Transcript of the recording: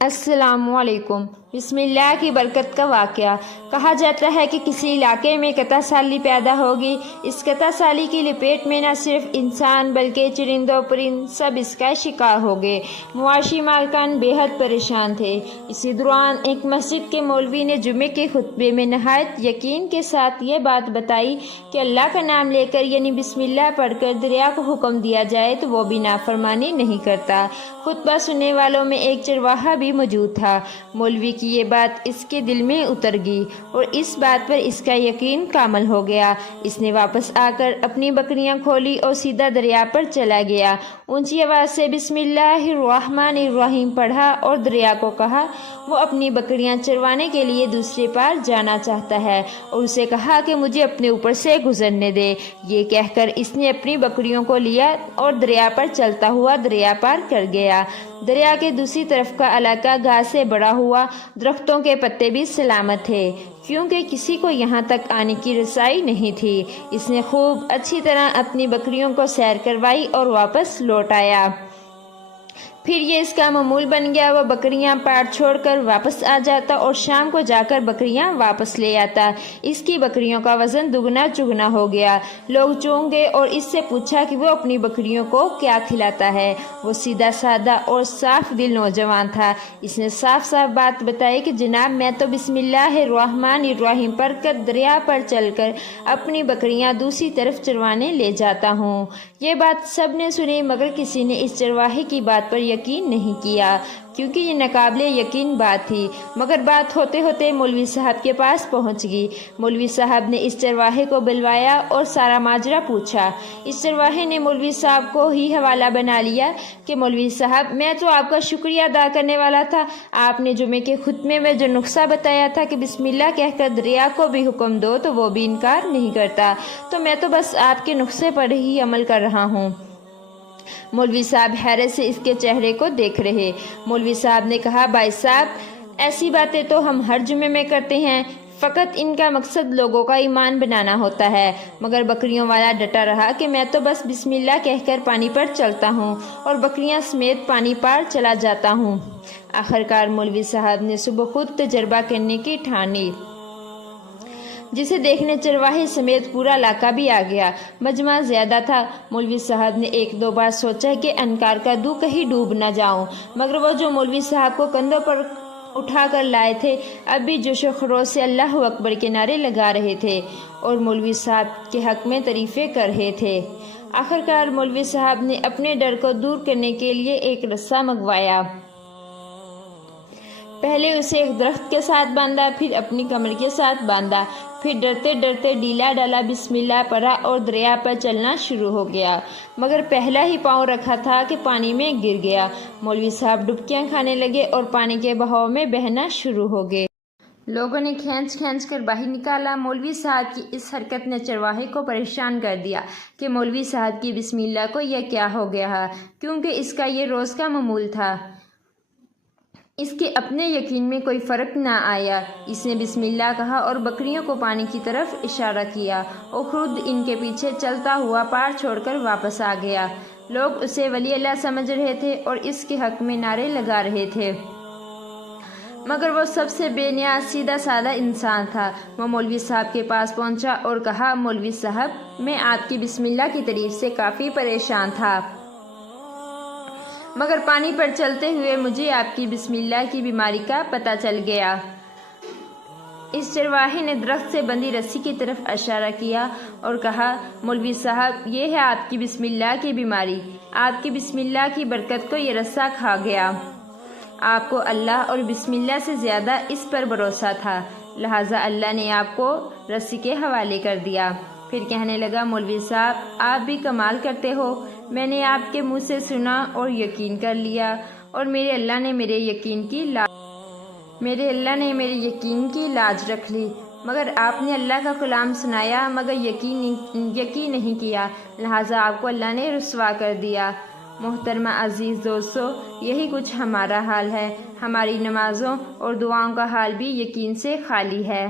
السلام علیکم۔ بسم اللہ کی برکت کا واقعہ۔ کہا جاتا ہے کہ کسی علاقے میں قطع سالی پیدا ہوگی۔ اس قطع سالی کی لپیٹ میں نہ صرف انسان بلکہ چرند و پرند سب اس کا شکار ہو گئے۔ معاشی مالکان بے حد پریشان تھے۔ اسی دوران ایک مسجد کے مولوی نے جمعے کے خطبے میں نہایت یقین کے ساتھ یہ بات بتائی کہ اللہ کا نام لے کر یعنی بسم اللہ پڑھ کر دریا کو حکم دیا جائے تو وہ بھی نافرمانی نہیں کرتا۔ خطبہ سننے والوں میں ایک چرواہا بھی موجود تھا۔ مولوی کی یہ بات اس کے دل میں اتر گئی اور اس بات پر اس کا یقین کامل ہو گیا۔ اس نے واپس آ کر اپنی بکریاں کھولی اور سیدھا دریا پر چلا گیا۔ اونچی آواز سے بسم اللہ الرحمن الرحیم پڑھا اور دریا کو کہا وہ اپنی بکریاں چروانے کے لیے دوسرے پار جانا چاہتا ہے اور اسے کہا کہ مجھے اپنے اوپر سے گزرنے دے۔ یہ کہہ کر اس نے اپنی بکریوں کو لیا اور دریا پر چلتا ہوا دریا پار کر گیا۔ دریا کے دوسری طرف کا علاقہ گھاس سے بڑا ہوا، درختوں کے پتے بھی سلامت تھے کیونکہ کسی کو یہاں تک آنے کی رسائی نہیں تھی۔ اس نے خوب اچھی طرح اپنی بکریوں کو سیر کروائی اور واپس لوٹ آیا۔ پھر یہ اس کا معمول بن گیا، وہ بکریاں پار چھوڑ کر واپس آ جاتا اور شام کو جا کر بکریاں واپس لے آتا۔ اس کی بکریوں کا وزن دگنا چگنا ہو گیا۔ لوگ چونک گئے اور اس سے پوچھا کہ وہ اپنی بکریوں کو کیا کھلاتا ہے۔ وہ سیدھا سادہ اور صاف دل نوجوان تھا۔ اس نے صاف صاف بات بتائی کہ جناب میں تو بسم اللہ الرحمن الرحیم پڑھ کر دریا پر چل کر اپنی بکریاں دوسری طرف چروانے لے جاتا ہوں۔ یہ بات سب نے سنی مگر کسی نے اس چرواہے کی بات پر یقین نہیں کیا کیونکہ یہ ناقابل یقین بات تھی۔ مگر بات ہوتے ہوتے مولوی صاحب کے پاس پہنچ گئی۔ مولوی صاحب نے اس چرواہے کو بلوایا اور سارا ماجرا پوچھا۔ اس چرواہے نے مولوی صاحب کو ہی حوالہ بنا لیا کہ مولوی صاحب میں تو آپ کا شکریہ ادا کرنے والا تھا۔ آپ نے جمعے کے خطبے میں جو نسخہ بتایا تھا کہ بسم اللہ کہہ کر دریا کو بھی حکم دو تو وہ بھی انکار نہیں کرتا، تو میں تو بس آپ کے نسخے پر ہی عمل کر رہا ہوں۔ مولوی صاحب حیرت سے اس کے چہرے کو دیکھ رہے۔ مولوی صاحب نے کہا بھائی صاحب ایسی باتیں تو ہم ہر جمعے میں کرتے ہیں، فقط ان کا مقصد لوگوں کا ایمان بنانا ہوتا ہے۔ مگر بکریوں والا ڈٹا رہا کہ میں تو بس بسم اللہ کہہ کر پانی پر چلتا ہوں اور بکریاں سمیت پانی پار چلا جاتا ہوں۔ آخرکار مولوی صاحب نے صبح خود تجربہ کرنے کی ٹھان لی، جسے دیکھنے چرواہے سمیت پورا علاقہ بھی آ گیا۔ مجمع زیادہ تھا۔ مولوی صاحب نے ایک دو بار سوچا کہ انکار کا دو کہیں ڈوب نہ جاؤں، مگر وہ جو مولوی صاحب کو کندھوں پر اٹھا کر لائے تھے اب بھی جوش و خروش سے اللہ اکبر کے نعرے لگا رہے تھے اور مولوی صاحب کے حق میں تعریفیں کر رہے تھے۔ آخرکار مولوی صاحب نے اپنے ڈر کو دور کرنے کے لیے ایک رسہ منگوایا۔ پہلے اسے ایک درخت کے ساتھ باندھا، پھر اپنی کمر کے ساتھ باندھا، پھر ڈرتے ڈرتے ڈیلا ڈالا بسم اللہ پڑھا اور دریا پر چلنا شروع ہو گیا۔ مگر پہلا ہی پاؤں رکھا تھا کہ پانی میں گر گیا۔ مولوی صاحب ڈبکیاں کھانے لگے اور پانی کے بہاؤ میں بہنا شروع ہو گئے۔ لوگوں نے کھینچ کھینچ کر باہر نکالا۔ مولوی صاحب کی اس حرکت نے چرواہے کو پریشان کر دیا کہ مولوی صاحب کی بسم اللہ کو یہ کیا ہو گیا ہے، کیونکہ اس کا یہ روز کا معمول تھا۔ اس کے اپنے یقین میں کوئی فرق نہ آیا۔ اس نے بسم اللہ کہا اور بکریوں کو پانی کی طرف اشارہ کیا اور خود ان کے پیچھے چلتا ہوا پار چھوڑ کر واپس آ گیا۔ لوگ اسے ولی اللہ سمجھ رہے تھے اور اس کے حق میں نعرے لگا رہے تھے، مگر وہ سب سے بے نیاز سیدھا سادہ انسان تھا۔ وہ مولوی صاحب کے پاس پہنچا اور کہا مولوی صاحب میں آپ کی بسم اللہ کی تعریف سے کافی پریشان تھا، مگر پانی پر چلتے ہوئے مجھے آپ کی بسم اللہ کی بیماری کا پتہ چل گیا۔ اس چرواہے نے درخت سے بندھی رسی کی طرف اشارہ کیا اور کہا مولوی صاحب یہ ہے آپ کی بسم اللہ کی بیماری، آپ کی بسم اللہ کی برکت کو یہ رسہ کھا گیا۔ آپ کو اللہ اور بسم اللہ سے زیادہ اس پر بھروسہ تھا، لہٰذا اللہ نے آپ کو رسی کے حوالے کر دیا۔ پھر کہنے لگا مولوی صاحب آپ بھی کمال کرتے ہو، میں نے آپ کے منہ سے سنا اور یقین کر لیا اور میرے اللہ نے میرے یقین کی لاج رکھ لی، مگر آپ نے اللہ کا کلام سنایا مگر یقین نہیں کیا، لہٰذا آپ کو اللہ نے رسوا کر دیا۔ محترمہ عزیز دوستو، یہی کچھ ہمارا حال ہے۔ ہماری نمازوں اور دعاؤں کا حال بھی یقین سے خالی ہے۔